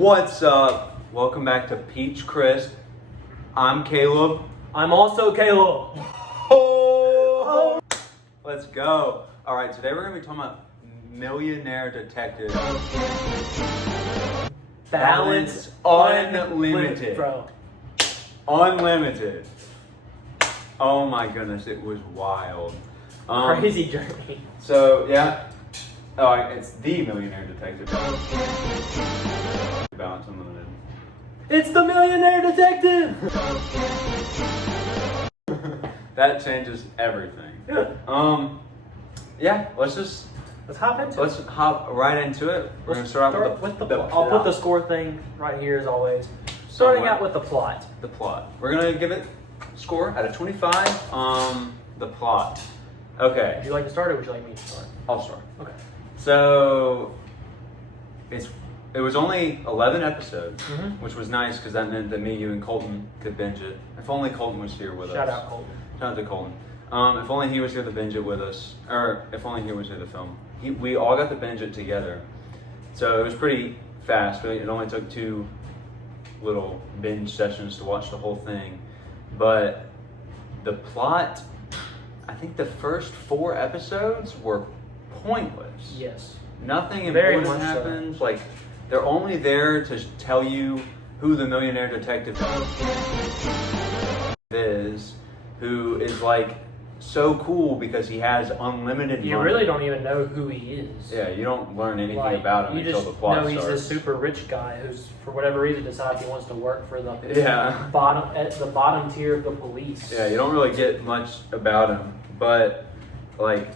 What's up? Welcome back to Peach Crisp. I'm Caleb. I'm also Caleb. Oh! Let's go. All right, today we're going to be talking about Millionaire Detective. Balance Unlimited. Bro. Unlimited. Oh my goodness, it was wild. Crazy journey. So, yeah. Oh, it's the Millionaire Detective. Balance Unlimited. It's the Millionaire Detective! That changes everything. Yeah, let's hop into it. Let's hop right into it. We're going to start off with the I'll put the score thing right here as always. Starting out with the plot. The plot. We're going to give it a score out of 25. The plot. Okay. Would you like to start or would you like me to start? I'll start. Okay. So, it was only 11 episodes, Mm-hmm. which was nice because that meant that me, you, and Colton could binge it. If only Colton was here with us. Shout out Colton. Shout out to Colton. If only he was here to binge it with us, or if only he was here to film. We all got to binge it together. So it was pretty fast. It only took 2 little binge sessions to watch the whole thing. But the plot, I think the first 4 episodes were pointless. Yes. Nothing Very important much so. happens. Like, they're only there to tell you who the Millionaire Detective is, who is like so cool because he has unlimited You money. really don't even know who he is. Yeah, you don't learn anything about him you until just the plot know he's starts. this super rich guy who's, for whatever reason, decides he wants to work for the Yeah. bottom tier of the police. Yeah, you don't really get much about him, but like,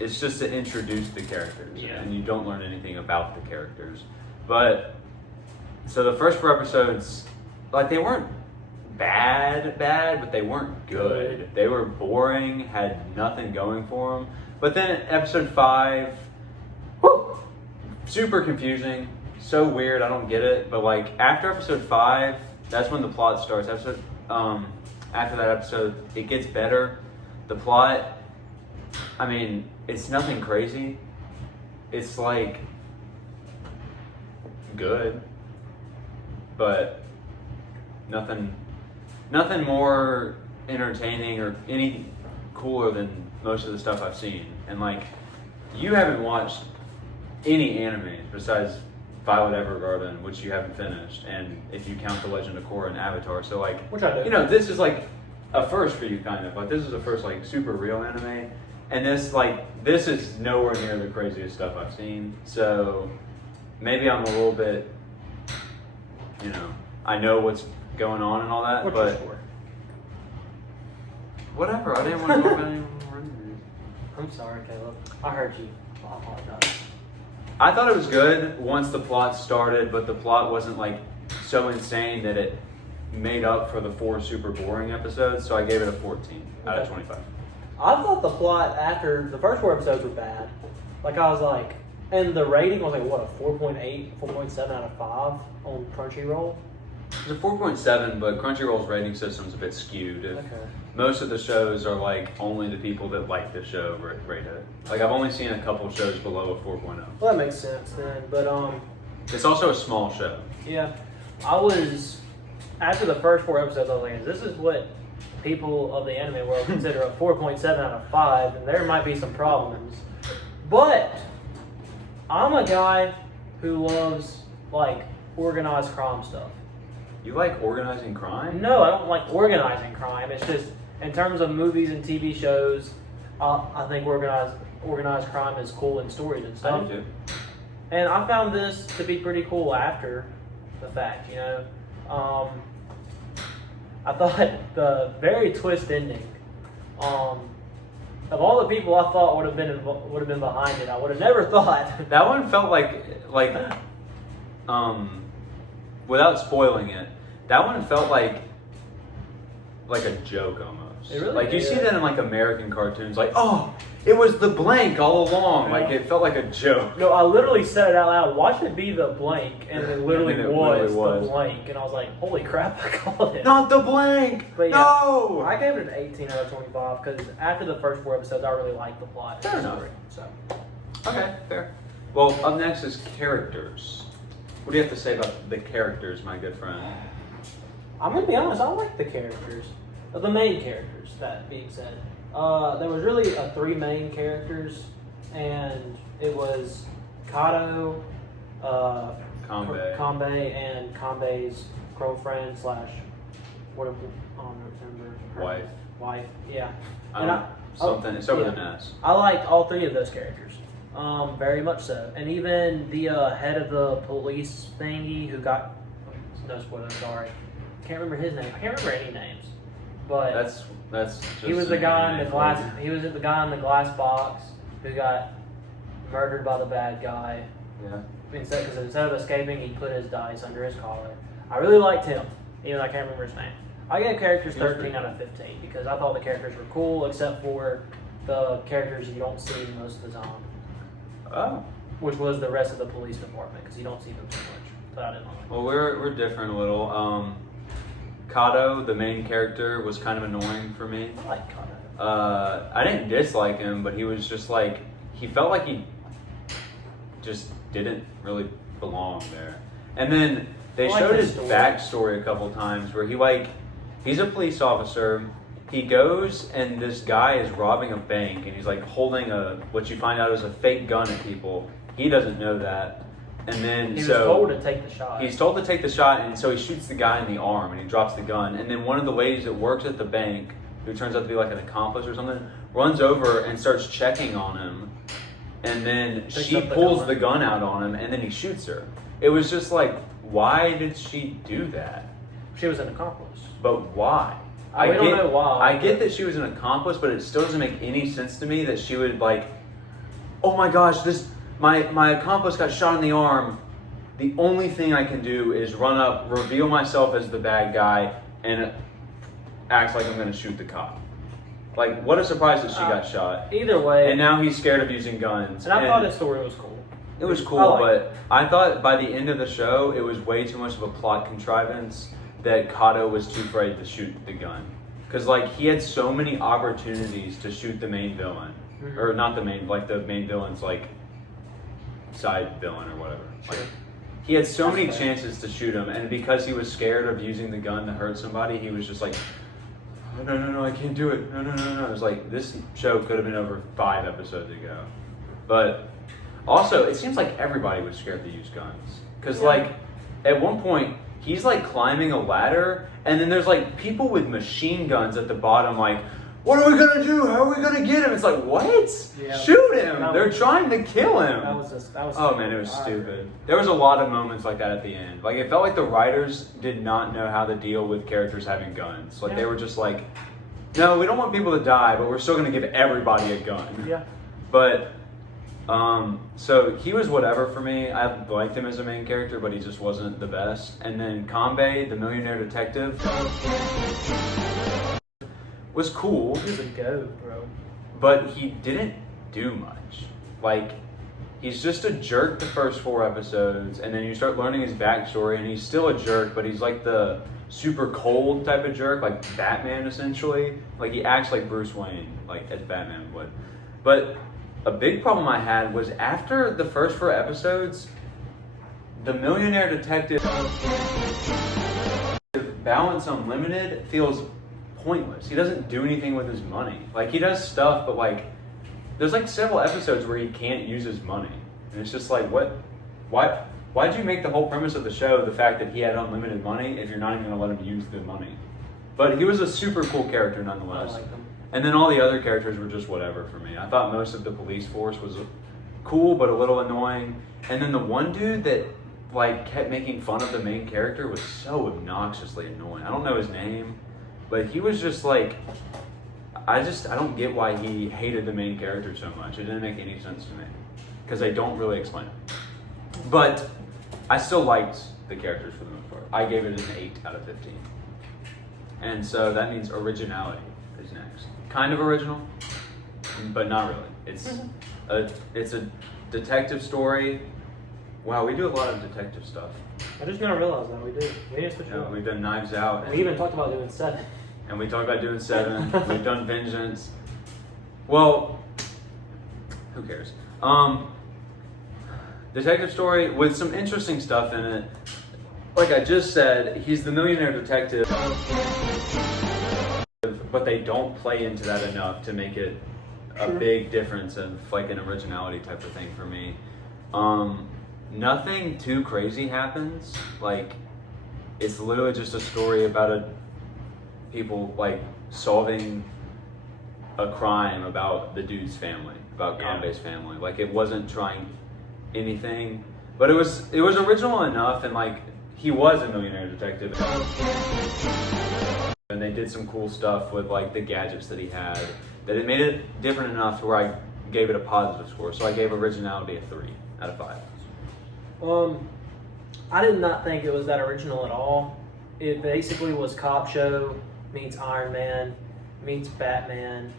it's just to introduce the characters, and you don't learn anything about the characters. But so the first 4 episodes, like, they weren't bad, but they weren't good. They were boring, had nothing going for them. But then episode 5, super confusing, so weird. I don't get it. But like after episode 5, that's when the plot starts. After that episode, it gets better. The plot, I mean, it's nothing crazy. It's like good, but nothing more entertaining or any cooler than most of the stuff I've seen. And like, you haven't watched any anime besides Violet Evergarden, which you haven't finished, and if you count The Legend of Korra and Avatar, so like, Which I do. You know, this is like a first for you, kind of. Like, this is the first like super real anime, and this is nowhere near the craziest stuff I've seen. So maybe I'm a little bit, you know, I know what's going on and all that, What's but your score? whatever. I didn't want to talk about any more. I'm sorry, Caleb. I heard you. I apologize. I thought it was good once the plot started, but the plot wasn't like so insane that it made up for the 4 super boring episodes, so I gave it a 14 out of 25. I thought the plot after the first 4 episodes were bad. Like, I was like, and the rating was like, what, a 4.8, 4.7 out of 5 on Crunchyroll? It's a 4.7, but Crunchyroll's rating system is a bit skewed. Okay. Most of the shows are like only the people that like the show rate it. Like, I've only seen a couple shows below a 4.0. Well, that makes sense then. But, It's also a small show. yeah. After the first 4 episodes, I was like, this is what people of the anime world consider a 4.7 out of 5, and there might be some problems. But I'm a guy who loves, like, organized crime stuff. You like organizing crime? No, I don't like organizing crime. It's just, in terms of movies and TV shows, I think organized crime is cool in stories and stuff. I do too. And I found this to be pretty cool after the fact, you know. I thought the very twist ending, of all the people I thought would have been behind it, I would have never thought. That one felt like without spoiling it, that one felt like a joke almost. It really like, you did. see that in like American cartoons, like, oh, it was the blank all along. Like, it felt like a joke. No, I literally said it out loud. Watch it be the blank, and it literally And it was literally the was. blank, and I was like, "Holy crap! I called it." Not the blank. But yeah, No. I gave it an 18 out of 25 because after the first 4 episodes, I really liked the plot. Fair and the enough. story, So Okay, fair. Well, up next is characters. What do you have to say about the characters, my good friend? I'm gonna be honest. I like the characters, the main characters. That being said, there was really three main characters, and it was Kato, Kanbei, and Kanbei's girlfriend slash what? I don't remember. Wife. Yeah. Something. It's over the nest. I liked all three of those characters. Very much so, and even the head of the police thingy who got no spoiler. Sorry, can't remember his name. I can't remember any names, but that's. Just he was the guy in the glass. He was the guy in the glass box who got murdered by the bad guy. Yeah. Instead of escaping, he put his dice under his collar. I really liked him, even though I can't remember his name. I gave characters 13 out of 15 because I thought the characters were cool, except for the characters you don't see most of the time. Oh. Which was the rest of the police department, because you don't see them too much. But I didn't like. Well, we're different a little. Kato, the main character, was kind of annoying for me. I like Kato. I didn't dislike him, but he was just like, he felt like he just didn't really belong there. And then they showed his backstory a couple times where he's a police officer. He goes and this guy is robbing a bank and he's like holding what you find out is a fake gun at people. He doesn't know that. And then he was told to take the shot. He's told to take the shot, and so he shoots the guy in the arm and he drops the gun. And then one of the ladies that works at the bank, who turns out to be like an accomplice or something, runs over and starts checking on him. And then she pulls the gun out on him and then he shoots her. It was just like, why did she do that? She was an accomplice. But why? We don't know why. I get that she was an accomplice, but it still doesn't make any sense to me that she would like, oh my gosh, my accomplice got shot in the arm. The only thing I can do is run up, reveal myself as the bad guy, and act like I'm going to shoot the cop. Like, what a surprise that she got shot. Either way. And now he's scared of using guns. And I thought his story was cool. It was cool, but I thought by the end of the show, it was way too much of a plot contrivance that Kato was too afraid to shoot the gun. Because, like, he had so many opportunities to shoot the main villain. Mm-hmm. Or not the main, like, the main villain's, like, side villain or whatever. Sure. Like, he had so many chances to shoot him, and because he was scared of using the gun to hurt somebody, he was just like, oh, no, I can't do it. No. It was like, this show could have been over 5 episodes ago. But also, it seems like everybody was scared to use guns. Because, like, at one point, he's, like, climbing a ladder, and then there's, like, people with machine guns at the bottom, like, what are we going to do? How are we going to get him? It's like, what? Yeah. Shoot him! They're trying to kill him! That was oh, man, it was stupid. There was a lot of moments like that at the end. Like, it felt like the writers did not know how to deal with characters having guns. Like, they were just like, no, we don't want people to die, but we're still going to give everybody a gun. Yeah. But... so he was whatever for me. I liked him as a main character, but he just wasn't the best. And then Kanbei, the millionaire detective, was cool. He was a goat, bro. But he didn't do much. Like, he's just a jerk the first 4 episodes, and then you start learning his backstory, and he's still a jerk, but he's like the super cold type of jerk, like Batman essentially. Like, he acts like Bruce Wayne, like as Batman would. But a big problem I had was after the first 4 episodes, the millionaire detective Balance Unlimited feels pointless. He doesn't do anything with his money. Like, he does stuff, but like, there's like several episodes where he can't use his money. And it's just like, why'd you make the whole premise of the show the fact that he had unlimited money if you're not even going to let him use the money? But he was a super cool character nonetheless. I like him. And then all the other characters were just whatever for me. I thought most of the police force was cool, but a little annoying. And then the one dude that like kept making fun of the main character was so obnoxiously annoying. I don't know his name, but he was just like, I don't get why he hated the main character so much. It didn't make any sense to me because they don't really explain it. But I still liked the characters for the most part. I gave it an 8 out of 15. And so that means originality is next. Kind of original, but not really. It's a detective story. Wow, we do a lot of detective stuff. I just now realized that we do. We need to switch it up. We've done Knives Out. We even talked about doing 7. And we talked about doing 7. We've done Vengeance. Well, who cares? detective story with some interesting stuff in it. Like I just said, he's the millionaire detective, but they don't play into that enough to make it a big difference of like an originality type of thing for me. Nothing too crazy happens. Like it's literally just a story about people like solving a crime about the dude's family, about Convey's family. Like it wasn't trying anything, but it was original enough, and like he was a millionaire detective, and they did some cool stuff with like the gadgets that he had that it made it different enough to where I gave it a positive score. So I gave originality a 3 out of 5. I did not think it was that original at all. It basically was cop show meets Iron Man meets Batman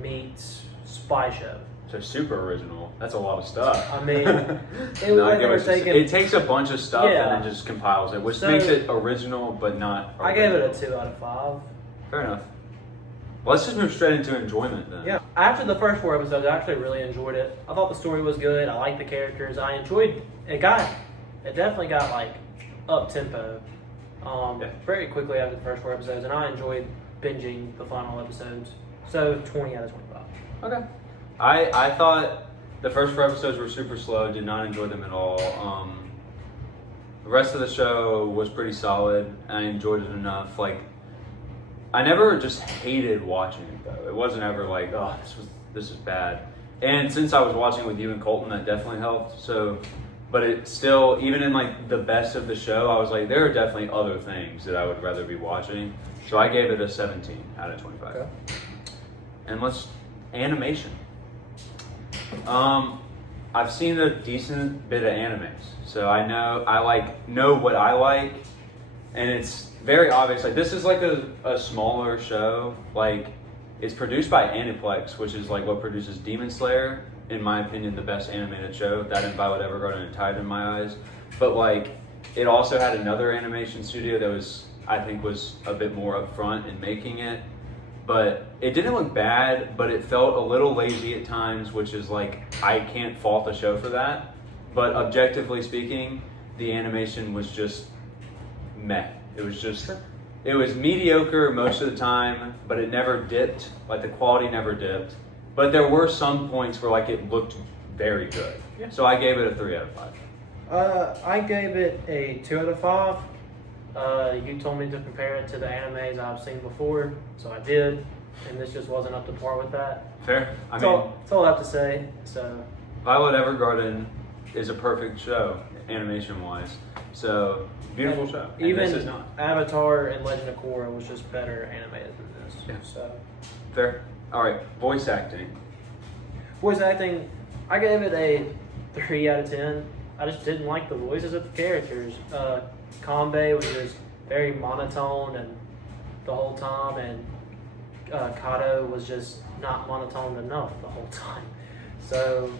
meets spy show. So super original. That's a lot of stuff. I mean, it takes a bunch of stuff and then just compiles it, which makes it original but not original. I gave it a 2 out of 5. Fair enough. Well, let's just move straight into enjoyment then. Yeah. After the first 4 episodes, I actually really enjoyed it. I thought the story was good. I liked the characters. I enjoyed it. It definitely got like up tempo very quickly after the first 4 episodes, and I enjoyed binging the final episodes. So 20 out of 25. Okay. I thought the first 4 episodes were super slow. Did not enjoy them at all. The rest of the show was pretty solid. I enjoyed it enough. Like, I never just hated watching it though. It wasn't ever like, oh, this is bad. And since I was watching with you and Colton, that definitely helped. So, but it still, even in like the best of the show, I was like, there are definitely other things that I would rather be watching. So I gave it a 17 out of 25. Okay. And animation. I've seen a decent bit of animes, so I know what I like, and it's very obvious. Like this is like a smaller show. Like it's produced by Aniplex, which is like what produces Demon Slayer. In my opinion, the best animated show. That and Violet Evergarden and Tide in my eyes. But like it also had another animation studio that I think was a bit more upfront in making it. But it didn't look bad, but it felt a little lazy at times, which is like, I can't fault the show for that. But objectively speaking, the animation was just meh. It was mediocre most of the time, but it never dipped. Like the quality never dipped. But there were some points where like it looked very good. Yeah. So I gave it a 3 out of 5. I gave it a 2 out of 5. You told me to compare it to the animes I've seen before, so I did, and this just wasn't up to par with that. Fair. That's all I have to say. So, Violet Evergarden is a perfect show, animation-wise. So, beautiful show. And even this is not. Avatar and Legend of Korra was just better animated than this. Yeah. So, fair. All right, voice acting. Voice acting, I gave it a 3 out of 10. I just didn't like the voices of the characters. Convey was just very monotone and the whole time, and Kato was just not monotone enough the whole time. So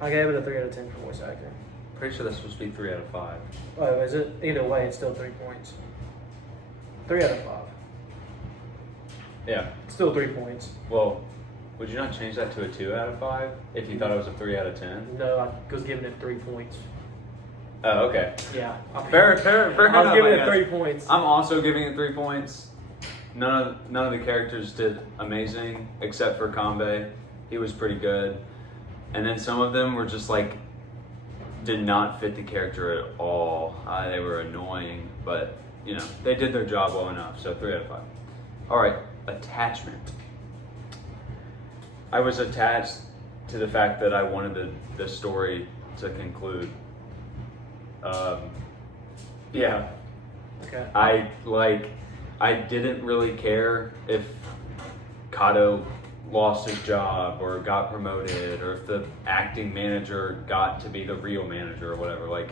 I gave it a 3 out of 10 for voice acting. Pretty sure that's supposed to be 3 out of 5. Oh, is it? Either way, it's still 3 points. 3 out of 5. Yeah. Still 3 points. Well, would you not change that to a 2 out of 5 if you thought it was a 3 out of 10? No, I was giving it 3 points. Oh, okay. Yeah. Fair enough. I'm giving it 3 points. I'm also giving it 3 points. None of the characters did amazing except for Kanbei. He was pretty good. And then some of them were just like did not fit the character at all. They were annoying, but you know, they did their job well enough. So 3 out of 5. All right, attachment. I was attached to the fact that I wanted the story to conclude. Yeah. Okay. I didn't really care if Kato lost his job or got promoted or if the acting manager got to be the real manager or whatever. Like,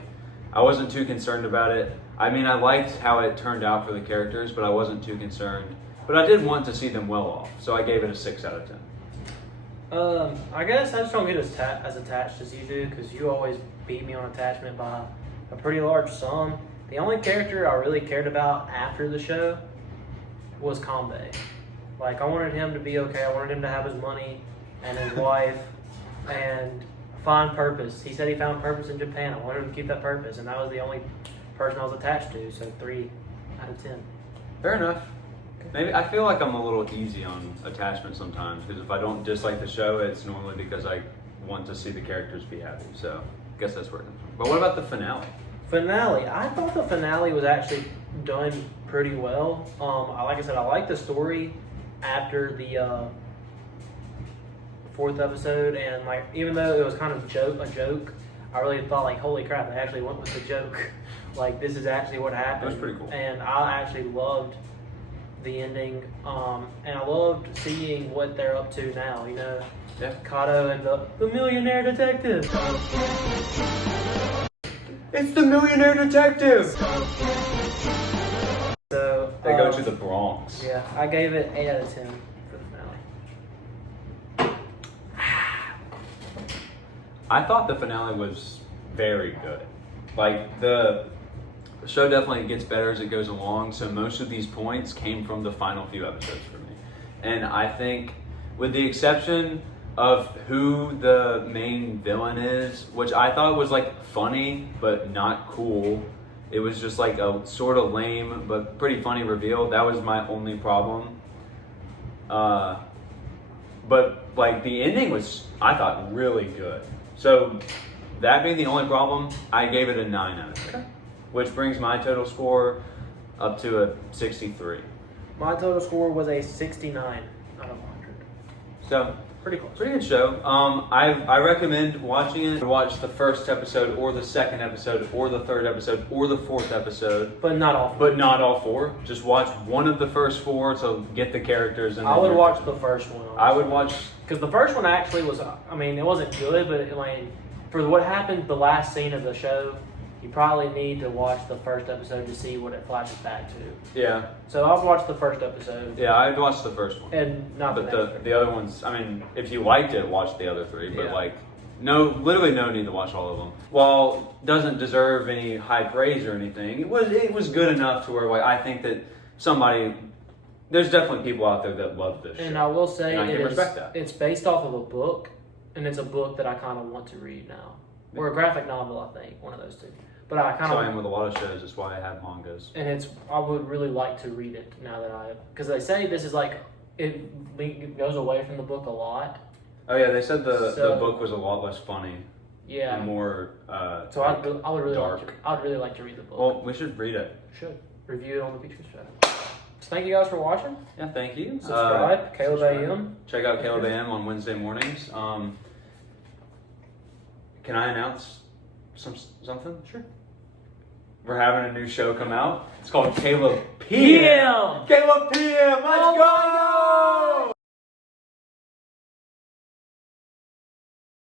I wasn't too concerned about it. I mean, I liked how it turned out for the characters, but I wasn't too concerned. But I did want to see them well off, so I gave it a 6 out of 10. I guess I just don't get as attached as you do, because you always beat me on attachment by a pretty large sum. The only character I really cared about after the show was Kanbei. Like, I wanted him to be okay. I wanted him to have his money and his wife and find purpose. He said he found purpose in Japan. I wanted him to keep that purpose, and that was the only person I was attached to. So 3 out of 10. Fair enough. Maybe I feel like I'm a little easy on attachment sometimes because if I don't dislike the show, it's normally because I want to see the characters be happy. So I guess that's where it comes from. But what about the finale? Finale. I thought the finale was actually done pretty well. Like I said, I like the story after the 4th episode, and like even though it was kind of a joke, I really thought like, holy crap, they actually went with the joke. Like this is actually what happened. That was pretty cool. And I actually loved the ending, and I loved seeing what they're up to now. You know, Yeah. Kato and the millionaire detective. It's the Millionaire Detective. So They go to the Bronx. Yeah, I gave it 8 out of 10 for the finale. I thought the finale was very good. Like the show definitely gets better as it goes along. So most of these points came from the final few episodes for me. And I think with the exception of who the main villain is, which I thought was like funny but not cool. It was just like a sort of lame but pretty funny reveal. That was my only problem. But like the ending was, I thought, really good. So that being the only problem, I gave it a 9 out of 10, which brings my total score up to a 63. My total score was a 69 out of 100. So Pretty close. pretty good show. I recommend watching it. Watch the first episode, or the second episode, or the third episode, or the fourth episode. But not all. But not all 4. Just watch one of the first 4 to get the characters. And I would watch the first one. Honestly. I would watch because the first one actually was. I mean, it wasn't good, but for what happened, the last scene of the show, you probably need to watch the first episode to see what it flashes back to. Yeah. So I've watched the first episode. Yeah, I'd watch the first one. And not But the next the other ones, I mean, if you liked it, watch the other 3. But Yeah. literally no need to watch all of them. While doesn't deserve any high praise or anything, it was good enough to where I think that there's definitely people out there that love this And show. I will say And I can respect that. it's based off of a book, and it's a book that I kind of want to read now. Or a graphic novel, I think, one of those 2. But I kind So of... I am with a lot of shows, that's why I have mangas. And I would really like to read it now that because they say this is like, it goes away from the book a lot. Oh yeah, they said the So- book was a lot less funny. Yeah. And more So I would really dark. like to read the book. Well, we should read it. Should review it on the Feature Show. So thank you guys for watching. Yeah, thank you. Subscribe, Caleb AM. Check out Caleb AM on Wednesday mornings. Can I announce something? Sure. We're having a new show come out. It's called Caleb PM. PM. Caleb PM. Let's